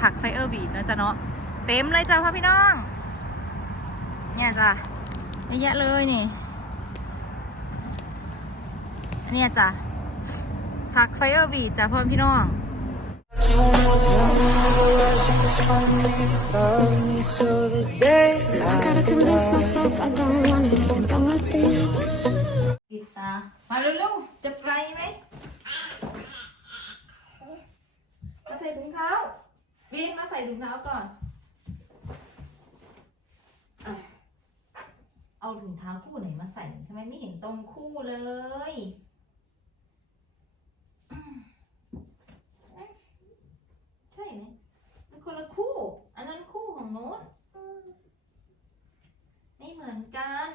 ผักไฟเออร์บีดนะจ๊ะเนาะเต็มเลยจ้ะพ่อพี่น้อง เนี่ยจ้ะเยอะแยะเลยนี่เนี่ยจ้ะผักไฟเออร์บีดจ้ะพ่อพี่น้อง You know just want me, love me till the day I gotta convince myself I don't want it. Don't let the ปิดตามาเร็วๆจะไปไหมมาใส่ถุงเท้า วินมาใส่ถุงเท้าก่อนอเอาถุงเท้าคู่ไหนมาใส่ทำไมไม่เห็นตรงคู่เลยใช่ไหมมันคนละคู่ อันนั้นคู่ของโน้ตไม่เหมือนกัน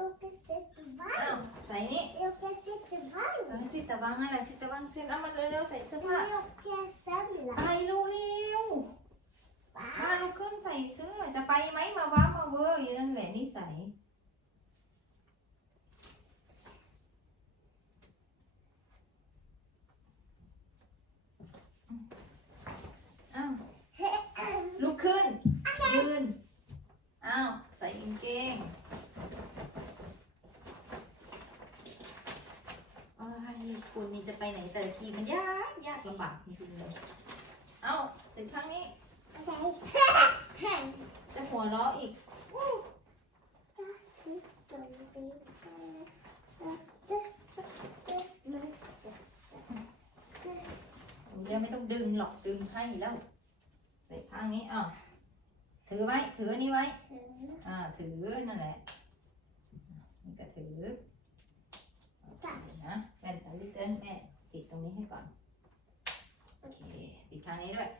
eu quero ser do อ้าว banho. ใส่นี่ Eu quero ser do เอ banho. อสิตะวังอะไรสิตะวังเส้นเอามาเร็วๆใส่เสื้อผ้า Eu quero ser lá. อะไรเร็วๆมาลุกขึ้นใส่เสื้อ จะไปไหมมาว้ามาเวอร์อยู่นั่นแหละนิสัยอ้าวลุกขึ้น ยืน อ้าว ใส่กางเกงโอ้ยคุณนี่จะไปไหนแต่ละทีมันยากยากลำบากจริงๆเลย เอ้าเสร็จครั้งนี้ Okay. จะหัวเราะอีก เดี๋ยวไม่ต้องดึง หรอกดึงให้แล้วใส่ข้างนี้อ้าวถือไว้ ถืออันนี้ไว้ อ่า ถือนั่นแหละนี่ก็ถือนะแว่นตาลิตเติ้ลแม่ติดตรงนี้ให้ก่อน โอเคปิดข้างนี้ด้วย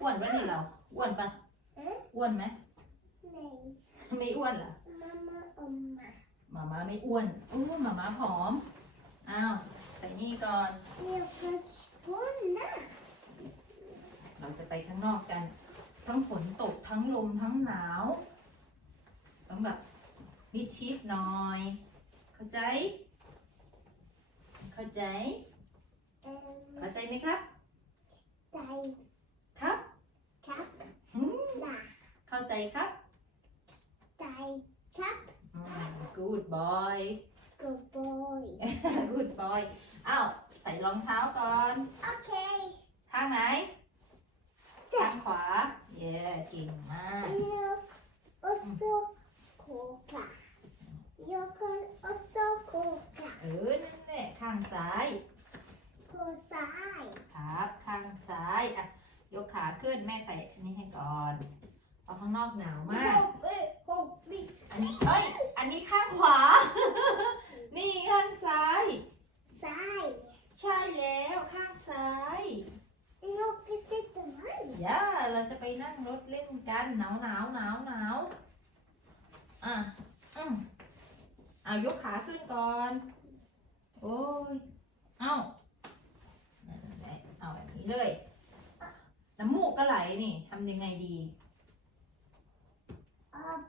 อ้วนปะนี่เราอ้วนปะเอ๊ะอ้วนไหม Nej, ไม่อ้วนเหรอ mamma, mamma. หมาม้าไม่อ้วนอู้หมาม้าผอมอ้าว ใส่นี่ก่อน Jag kan spåna. เราจะไปข้างนอกกัน ทั้งฝนตกทั้งลมทั้งหนาว ต้องแบบมิดชิดหน่อย เข้าใจ เข้าใจ En เข้าใจไหมครับ steg ครับ kapp. อืม Da. เข้าใจครับ Steg kapp. อืม good boy Good boy. good boy อ้าวใส่รองเท้าก่อน Okay. ข้างไหน ข้างขวา เย้เก่งมาก Nu också koka. Jag kan också koka เออนั่นแหละข้างซ้าย på saj. ครับ ข้างซ้าย อะ ยกขาขึ้น แม่ใส่อันนี้ให้ก่อนเอาข้างนอกหนาวมาก Hoppa, hoppa. อันนี้เอ้ย อันนี้ข้างขวา นี่ข้างซ้าย Saj. ใช่แล้วข้างซ้าย Jag kan sätta mig. ย่าเราจะไปนั่งรถเล่นกันหนาวหนาวหนาวหนาวอะอืมเอายกขาขึ้นก่อน โอ้ย เอานั่นแหละเอาแบบนี้เลย น้ำมูกก็ไหลนี่ทำยังไงดี Up,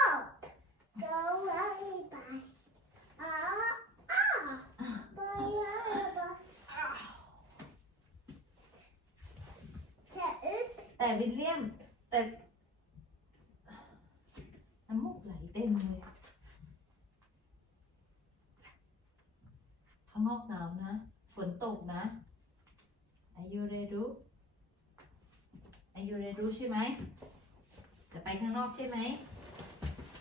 up. Go away, bus. แต่วิลเลียม แต่น้ำมูกไหลเต็มเลยข้างนอกหนาวนะ ฝนตกนะ Are you ready Are you ready ใช่ไหมจะไปข้างนอกใช่ไหม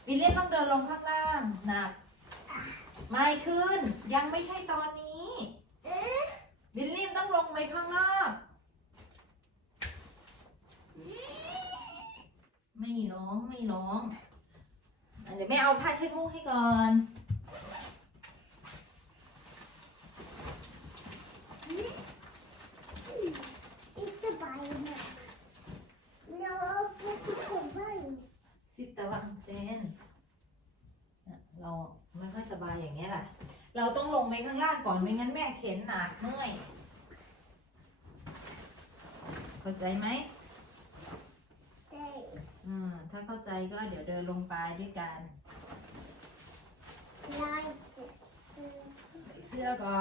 วิลเลียมต้องเดินลงข้างล่างหนัก ไม่ขึ้น ยังไม่ใช่ตอนนี้ Eh, วิลเลียมต้องลงไปข้างนอก ไม่ร้องไม่ร้องอะเดี๋ยวแม่เอาผ้าเช็ดมูกให้ก่อน Inte varje Jag kan sitta varm. ซิตะวังเซนเนี่ยเรา ไม่ค่อยสบายอย่างเงี้ยแหละเราต้องลงไปข้างล่างก่อนไม่งั้นแม่เข็นหนักเมื่อยเข้าใจไหม Nej. อืมถ้าเข้าใจก็เดี๋ยวเดินลงไปด้วยกัน Jag ใส่เสื้อก่อน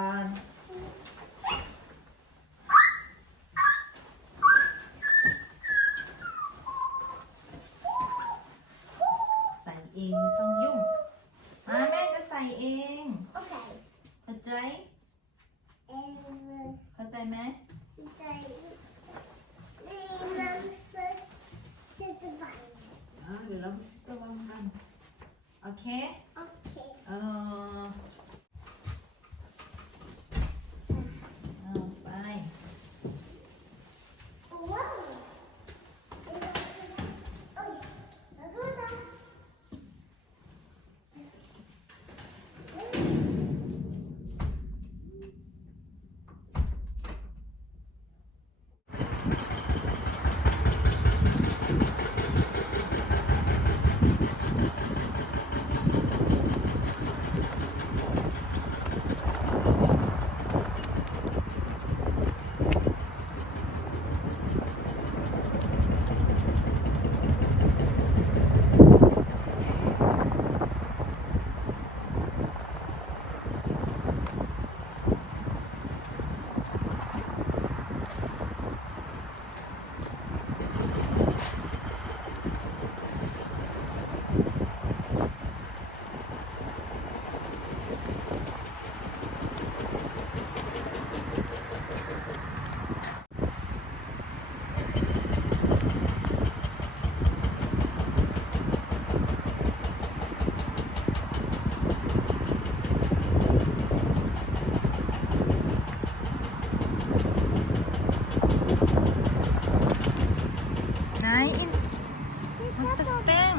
มันตะสเต็ง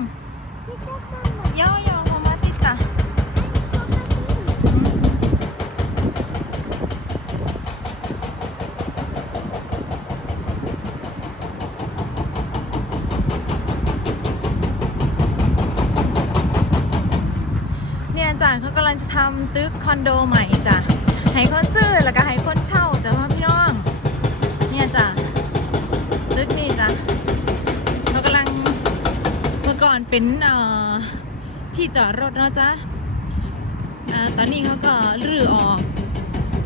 เยาเยามามาติดตาเนี่ยจ้ะเขากำลังจะทำตึกคอนโดใหม่จ้ะให้คนซื้อแล้วก็ให้คนเช่าจ้ะพ่อพี่น้อง เนี่ยจ้ะตึกนี่จ้ะเรากำลัง เป็นที่จอดรถเนาะจ้ะตอนนี้เขาก็รื้อออก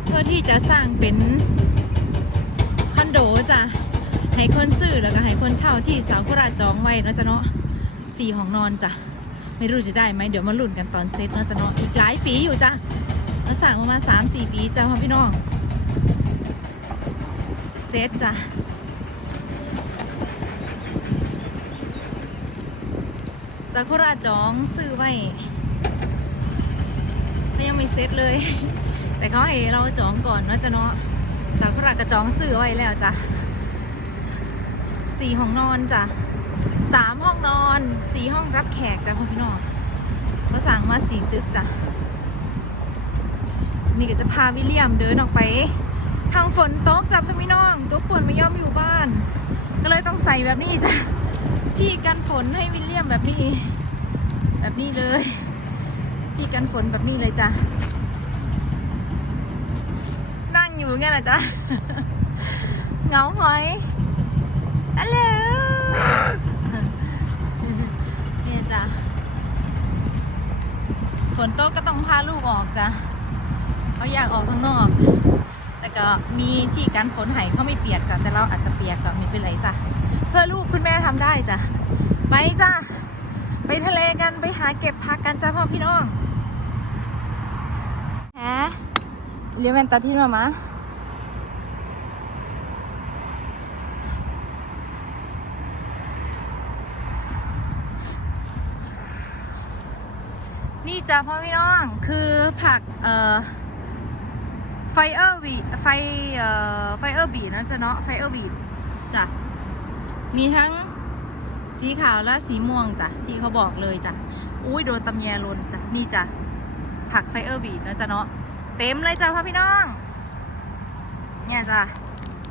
เพื่อที่จะสร้างเป็นคอนโดจ้ะให้คนซื้อแล้วก็ให้คนเช่าที่สาวโคราจองไว้เนาะจ้ะเนาะสี่ห้องนอนจ้ะไม่รู้จะได้ไหมเดี๋ยวมาลุ้นกันตอนเซ็ตเนาะจ้ะเนาะอีกหลายปีอยู่จ้ะมาสั่งประมาณสามสี่ปีจ้ะพ่อพี่น้องเซ็ตจ้ะากุระจองซื้อไว้ยังไม่เซ็ตเลย แต่เขาให้เราจองก่อนว่าจะเนาะซากุระกระจองซื้อไว้แล้วจ้ะสี่ห้องนอนจ้ะสามห้องนอนสี่ห้องรับแขกจ้ะพ่อพี่น้องเขาสั่งมาสี่ตึกจ้ะนี่ก็จะพาวิลเลียมเดินออกไป ทางฝนตกจ้ะพ่อพี่น้องตัวฝนไม่ยอมอยู่บ้าน ก็เลยต้องใส่แบบนี้จ้ะ ที่กันฝนให้วิลเลียมแบบนี้ แบบนี้เลย ที่กันฝนแบบนี้เลยจ้ะ นั่งอยู่ไงล่ะจ๊ะเงาหอยฮัลโหลเนี่ยจ้ะฝนตกก็ต้องพาลูกออกจ้ะเขาอยากออกข้างนอก แต่ก็มีที่กันฝนไห้เขาไม่เปียกจ้ะแต่เราอาจจะเปียกก็ไม่เป็นไรจ้ะ เพื่อลูกคุณแม่ทำได้จ้ะไปจ้ะไปทะเลกันไปหาเก็บผักกันจ้ะพ่อพี่น้องฮะเรียนแว่นตาที่มามานี่จ้ะพ่อพี่น้องคือผักเอ่อไฟเออร์วีไฟเอ่อไฟเออร์บีนะจ๊ะเนาะไฟเออร์บี มีทั้งสีขาวและสีม่วงจ้ะที่เขาบอกเลยจ้ะอุ้ยโดนตำแยลนจ้ะนี่จ้ะผักไฟเออร์บีดนะจ๊ะเนาะเต็มเลยจ้ะพ่อพี่น้อง เนี่ยจ้ะ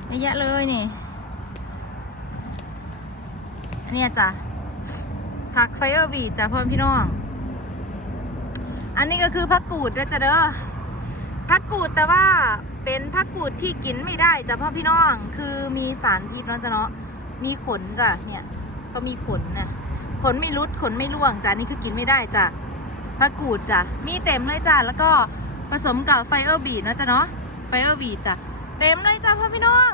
เยอะแยะเลยนี่อันเนี่ยจ้ะผักไฟเออร์บีดจ้ะพ่อพี่น้อง อันนี้ก็คือผักกูดด้วยจ้ะเด้อผักกูดแต่ว่าเป็นผักกูดที่กินไม่ได้จ้ะพ่อพี่น้อง คือมีสารพิษเนาะจ้ะเนาะ มีขนจ้ะเนี่ยเขามีขนนะขนไม่รุดขนไม่ร่วงจ้ะนี่คือกินไม่ได้จ้ะผักกูดจ้ะมีเต็มเลยจ้ะแล้วก็ผสมกับไฟเออร์บีดนะจ๊ะเนาะไฟเออร์บีดจ้ะเต็มเลยจ้ะพ่อพี่น้อง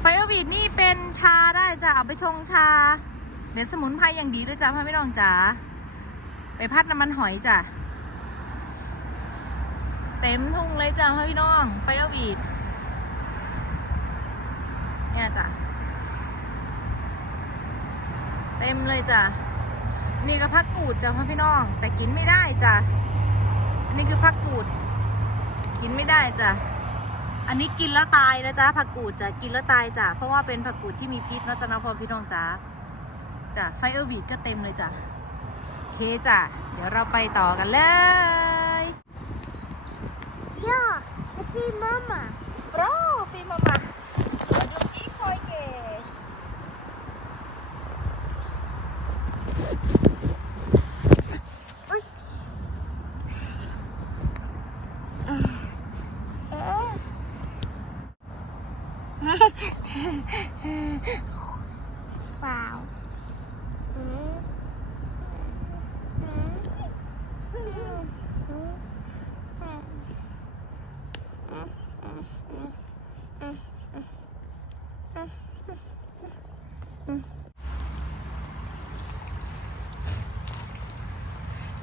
ไฟเออร์บีดนี่เป็นชาได้จ้ะเอาไปชงชาเป็นสมุนไพรอย่างดีด้วยจ้ะพ่อพี่น้องจ๋าไปพัดน้ำมันหอยจ้ะเต็มทุ่งเลยจ้าพ่อพี่น้องไฟเอาวีดเนี่ยจ้ะ เต็มเลยจ้ะนี่ก็พักกูดจ้ะพ่อพี่น้อง แต่กินไม่ได้จ้ะอันนี้คือพักกูด กินไม่ได้จ้ะอันนี้กินแล้วตายนะจ๊ะผักกูดจ้ะกินแล้วตายจ้ะเพราะว่าเป็นผักกูดที่มีพิษนะจ๊ะนะพ่อพี่น้องจ้ะจ้ะไฟเออร์วีดก็เต็มเลยจ้ะโอเคจ้ะเดี๋ยวเราไปต่อกันเลย Ja, het is mama.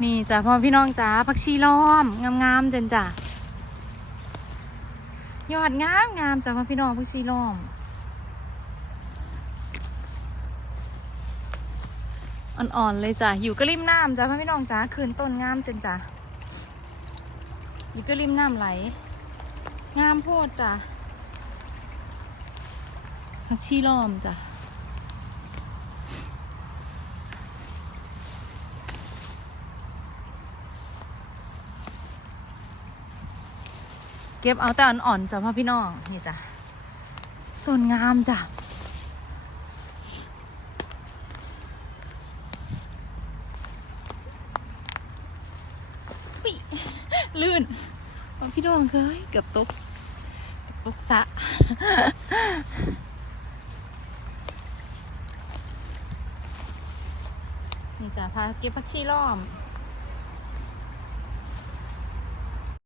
นี่จ้ะพ่อพี่น้องจ้าผักชีล้อมงามๆจนจ้ะยอดงามงามจ้ะพ่อพี่น้องผักชีล้อมอ่อนๆเลยจ้ะอยู่ก็ริมน้ำจ้ะพ่อพี่น้องจ้าคืนต้นงามจนจ้ะอยู่ก็ริมน้ำไหล งามโพดจ้ะผักชีล้อมจ้ะ เก็บเอาแต่อ่อนๆจ้ะพ่อพี่น้องนี่จ้ะต้นงามจ้ะลื่นพ่อพี่น้องเคยเกือบตกเกือบตกสะนี่จ้ะพาเก็บผักชีล้อม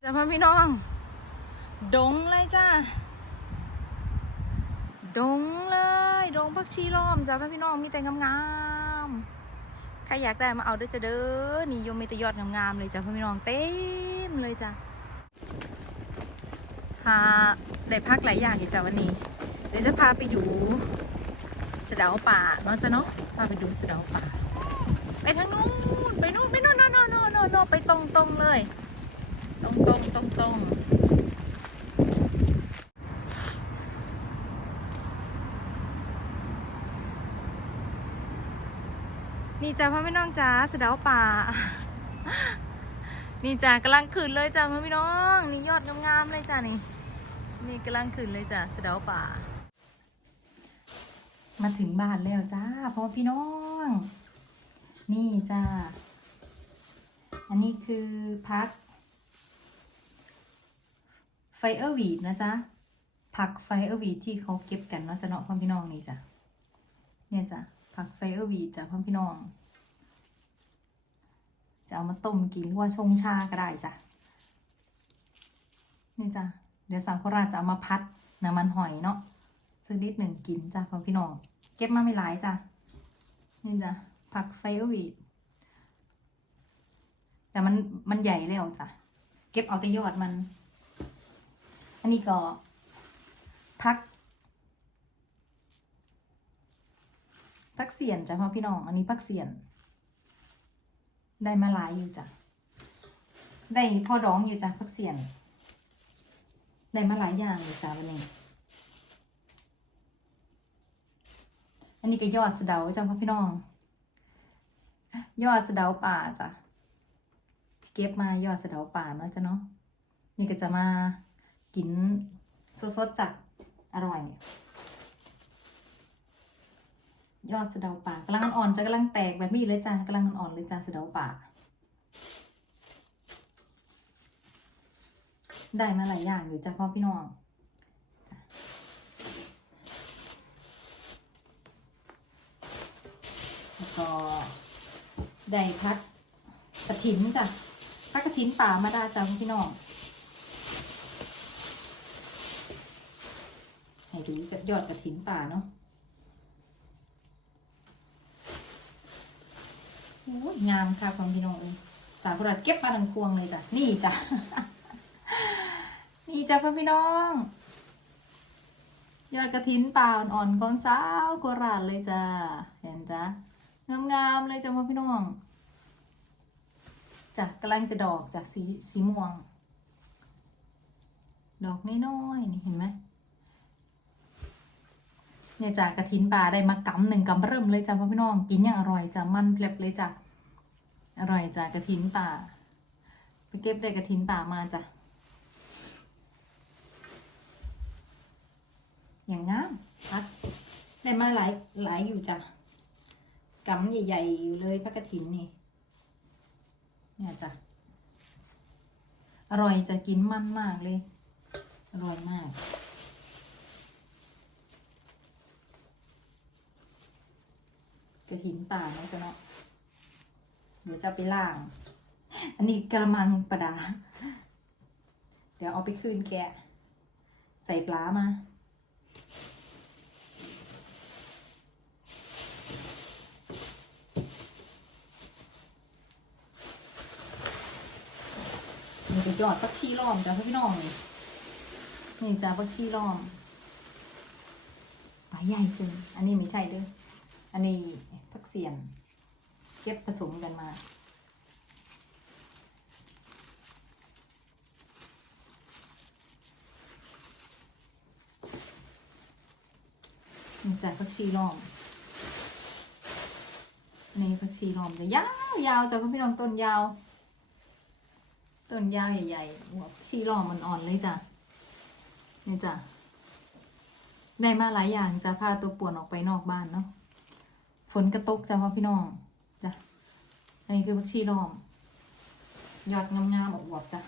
จ้ะพ่อพี่น้อง ดงเลยจ้าดงเลยดงพักชีล้อมจ้าพี่น้องมีแต่งามๆใครอยากได้มาเอาด้อจะเด้อนี่ยมมีแต่ยอดงามๆเลยจ้าพี่น้องเต็มเลยจ้าพาได้พักหลายอย่างอยู่จ้าวันนี้ เดี๋ยวจะพาไปดูสะเดาป่าเนาะจ้าเนาะพาไปดูสะเดาป่า ไปทางนู้นไปนู้นไปนู้นโน่นโน่นโน่นน่นโน่นไปตรงตรงเลย ตรงตรงตรงตรง นี่จ้าพ่อพี่น้องจ้าสะเดาป่า นี่จ้ากำลังขึ้นเลยจ้าพ่อพี่น้อง นี่ยอดงามๆเลยจ้านี่ นี่กำลังขึ้นเลยจ้าสะเดาป่า มาถึงบ้านแล้วจ้าพ่อพี่น้อง นี่จ้า อันนี้คือพัก ไฟเออร์วีดนะจ๊ะผักไฟเออร์วีดที่เขาเก็บกันเนาะจะเนาะพ่อพี่น้องนี่จ้ะเนี่ยจ้ะ ผักไฟเออร์วีจ้ะพ่อพี่น้อง จะเอามาต้มกินหรือว่าชงชาก็ได้จ้ะ นี่จ้ะ เดี๋ยวสาวโคราชจะเอามาพัดน้ำมันหอยเนาะซื้อนิดหนึ่งกินจ้ะพ่อพี่น้อง เก็บมาไม่หลายจ้ะ นี่จ้ะ ผักไฟเออร์วีแต่มันมันใหญ่แล้วจ้ะ เก็บเอาแต่ยอดมัน อันนี้ก็พัก พักเสียนจ้ะพ่อพี่น้อง อันนี้พักเสียน ได้มาหลายอยู่จ้ะ ได้พ่อร้องอยู่จ้ะพักเสียน ได้มาหลายอย่างอยู่จ้ะวันนี้ อันนี้ก็ยอดสะเดาจ้ะพ่อพี่น้อง ยอดสะเดาป่าจ้ะเก็บมายอดสะเดาป่าเนาะจ้ะเนาะ นี่ก็จะมากินสดๆจากอร่อย ยอดสะเดาป่ากำลังอ่อนจะกำลังแตกแบบนี้เลยจ้ะกำลังอ่อนเลยจ้ะสะเดาป่าได้มาหลายอย่างอยู่จ้ะพ่อพี่น้องแล้วก็ได้พักกระถินจ้ะพักกระถินป่ามาได้จ้ะพ่อพี่น้องให้ดูยอดกระถินป่าเนาะโอ้ย งามค่ะของพี่น้องเอ้ยสาวกระดาษเก็บมาทั้งพวงเลยจ้ะ นี่จ้ะ นี่จ้ะพ่อพี่น้อง ยอดกระถินป่าอ่อนๆของสาวโคราชเลยจ้ะ เห็นจ้ะ งามๆเลยจ้ะพ่อพี่น้องจ้ะกำลังจะดอกจากสีสีม่วง ดอกน้อยๆนี่เห็นไหม เนี่ยจ้ะกระถินป่าได้มากำหนึ่งกำเริ่มเลยจ้ะพ่อพี่น้องกินอย่างอร่อยจ้ะมันเพลบเลยจ้ะอร่อยจ้ะกระถินป่าไปเก็บได้กระถินป่ามาจ้ะอย่างงามพักได้มาหลายหลายอยู่จ้ะกำใหญ่ๆอยู่เลยพระกฐินนี่เนี่ยจ้ะอร่อยจะกินมันมากเลย อร่อยมาก กระถินป่านะจ๊ะเนาะเดี๋ยวจะไปล่าง อันนี้กระมังประดา เดี๋ยวเอาไปคืนแกะ ใส่ปลามานี่ก็ยอดฟักชีล้อมจ้ะพี่น้องนี่นี่จ้ะฟักชีล้อมปลาใหญ่จริงอันนี้ไม่ใช่เด้อ อันนี้ฟักเสียนเก็บผสมกันมานี่จ้ะฟักชีล้อมนี่ฟักชีล้อมจะยาวยาวจ้ะพี่น้องต้นยาว ต้นยาวใหญ่ๆหัวชีหล่อมันอ่อนเลยจ้ะนี่จ้ะได้มาหลายอย่างจะพาตัวป่วนออกไปนอกบ้านเนาะ ฝนกระตกจ้ะพ่อพี่น้องจ้ะอันนี้คือบักชีล้อมยอดงามๆออกๆจ้ะ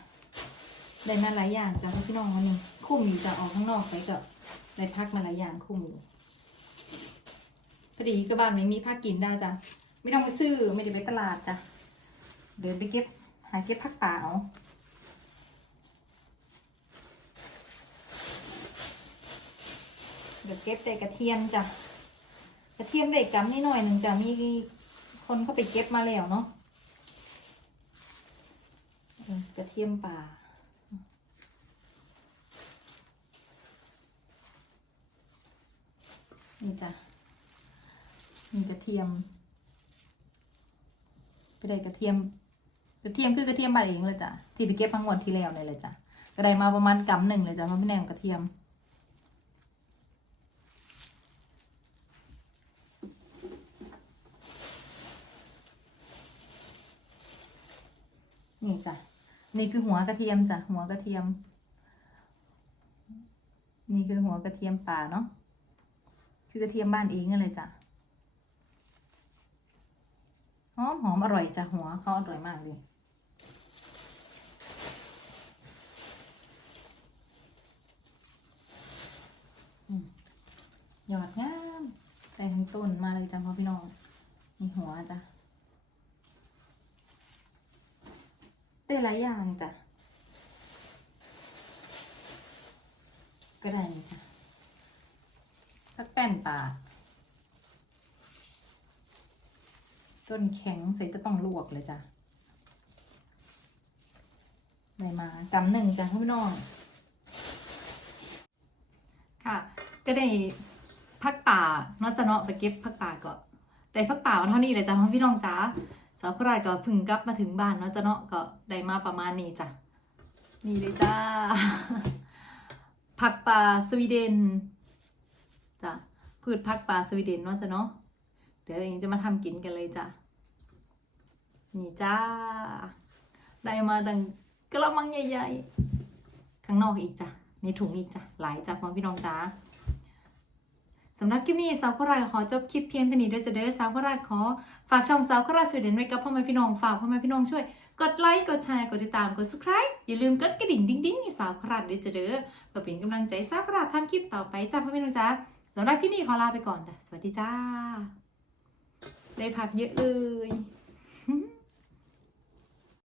ได้มาหลายอย่างจ้ะพ่อพี่น้องวันนี้คุ้มอยู่จ้ะออกข้างนอกไปกับได้พักมาหลายอย่างคุ้มอยู่พอดีก็บ้านไม่มีพักกินได้จ้ะไม่ต้องไปซื้อไม่ได้ไปตลาดจ้ะเดินไปเก็บหาเก็บผักป่าเอาเดี๋ยวเก็บแต่กระเทียมจ้ะ กระเทียมเด็กกำนิดหน่อยหนึ่งจะมีคนเข้าไปเก็บมาแล้วเนาะกระเทียมป่านี่จ้ะมีกระเทียม ไปได้กระเทียม กระเทียมคือกระเทียมบ้านเองเลยจ้ะที่ไปเก็บพังวันที่แล้วเลยเลยจ้ะก็ได้มาประมาณกำหนึ่งเลยจ้ะเพราะไม่แนมกระเทียม นี่จ้ะ นี่คือหัวกระเทียมจ้ะ หัวกระเทียม นี่คือหัวกระเทียมป่าเนาะ คือกระเทียมบ้านเองนั่นเลยจ้ะ หอมหอมอร่อยจ้ะหัวเขาอร่อยมากเลยอืมยอดงามใส่ทั้งต้นมาเลยจ้ะพ่อพี่น้อง มีหัวจ้ะ ได้หลายอย่างจ้ะก็ได้นี่จ้ะพักแป้นป่าต้นแข็งใส่จะต้องลวกเลยจ้ะได้มากำหนึ่งจ้ะพี่น้อง ค่ะ ก็ได้พักป่าเนอกจะเนาะไปเก็บพักป่าก็ได้พักป่ามาเท่านี้เลยจ้ะพี่น้องจ้า สาวพรายก็พึ่งกลับมาถึงบ้านเนาะจะเนาะก็ได้มาประมาณนี้จ้ะนี่เลยจ้า ผักป่าสวีเดนจ้ะพืชผักป่าสวีเดนเนาะจ้ะเนาะเดี๋ยวเองจะมาทำกินกันเลยจ้ะนี่จ้า ได้มาดังกระมังใหญ่ๆข้างนอกอีกจ้ะในถุงอีกจ้ะหลายจ้ะพ่อพี่น้องจ้า สำหรับคลิปนี้สาวโคราชขอจบคลิปเพียงเท่านี้เด้อจะเด้อสาวโคราชขอฝากช่องสาวโคราชสวีเดนไว้กับพ่อแม่พี่น้องฝากพ่อแม่พี่น้องช่วย กดไลค์กดแชร์กดติดตามกด subscribe อย่าลืมกดกระดิ่งดิ้งๆให้สาวโคราชด้วยจะเด้อเพื่อเป็นกำลังใจสาวโคราชทำคลิปต่อไปจ้ะพ่อแม่พี่น้องจ้าสำหรับคลิปนี้ขอลาไปก่อนจ้ะสวัสดีจ้าได้พักเยอะเลย